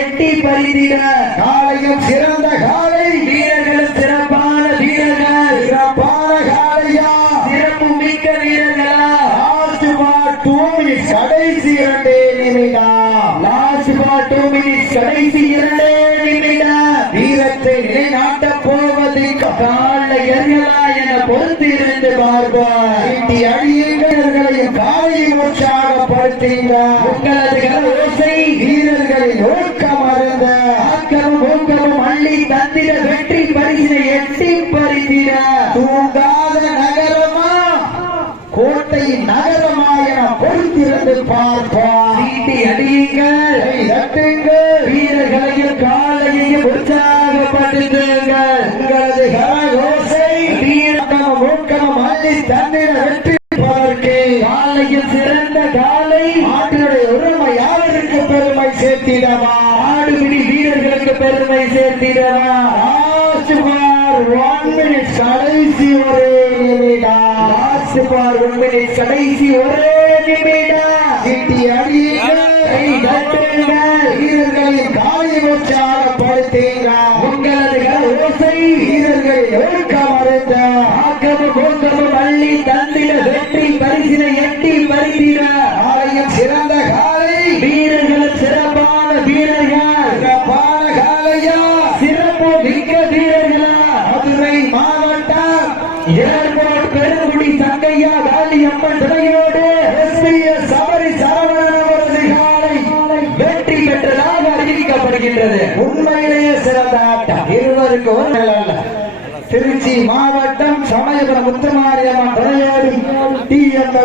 எட்டி பறித்திட காலையும் சிறந்த காலை வீரர்கள் சிறப்பான வீரர்கள். சிறப்பான காலையா சிறப்பு மிக்க வீரர்களா. லாஸ்ட் பார் டூ மினிட்ஸ் கடைசி இரண்டே நிமிடம். லாஸ்ட் பார் டூ மினிட்ஸ் கடைசி இரண்டே நிமிடம். வீரத்தை நிலைநாட்ட போவது கால எண்ணலா என பொறுத்து இருந்து பார்ப்போம். இட்டி அடியங்களையும் காலையை உற்சாகப்படுத்துங்க உங்களது ஓசை வீரர்களின் ஓட்டம் தந்திட வெற்றி பரிசினை எட்டி பறித்திட. தூங்காத நகரமா? கோட்டையின் நகரமா என பொறுத்திருந்து பார்ப்போம் சீட்டி அடியுங்கள். தட்டுங்கள். வீரர்களையும் காலையையும் உற்சாகப்படுத்துங்கள். உங்களது கரகோசை வீரமும் ஊக்கமும் அள்ளி தந்திட வெற்றி பார்க்கே. காலையில் சிறந்த காலை நாட்டினுடைய உரிமை யாருக்கு பெருமை சேர்த்திடவா? பெருமை சேர்த்திடவா? லாஸ்ட் கடைசி ஒரே நிமிடம். கடைசி ஒரே நிமிடம். கிட்டி அடியுங்கள் கை தட்டுங்கள் வீரர்களின் காலை உங்களது ஓசை வீரர்களை ஒழுக்க மறைந்த ஆக்கமும் ஊக்கமும் அள்ளி தந்திட வெற்றி பரிசினை எட்டி பறித்திட. ஆலயம் சிறந்த காலை வீர சிறப்பான வீரர்கள் சிறப்பான காலையா சிறப்பு மிக்க வீரர்களா மதுரை மாவட்டம் ஏர்போர்ட் பெருங்குடி சங்கையா காளியம்மன் துணையோடு எஸ்பிஎஸ் சபரி சரவணன் அவரது காலை வெற்றி பெற்றதாக அறிவிக்கப்படுகின்றது உண்மையிலேயே சிறந்த ஆட்டம் இருவருக்கு ஒரு திருச்சி மாவட்டம் சமயபுரம் முத்துமாரியம்மன் துணையோடு டி எம்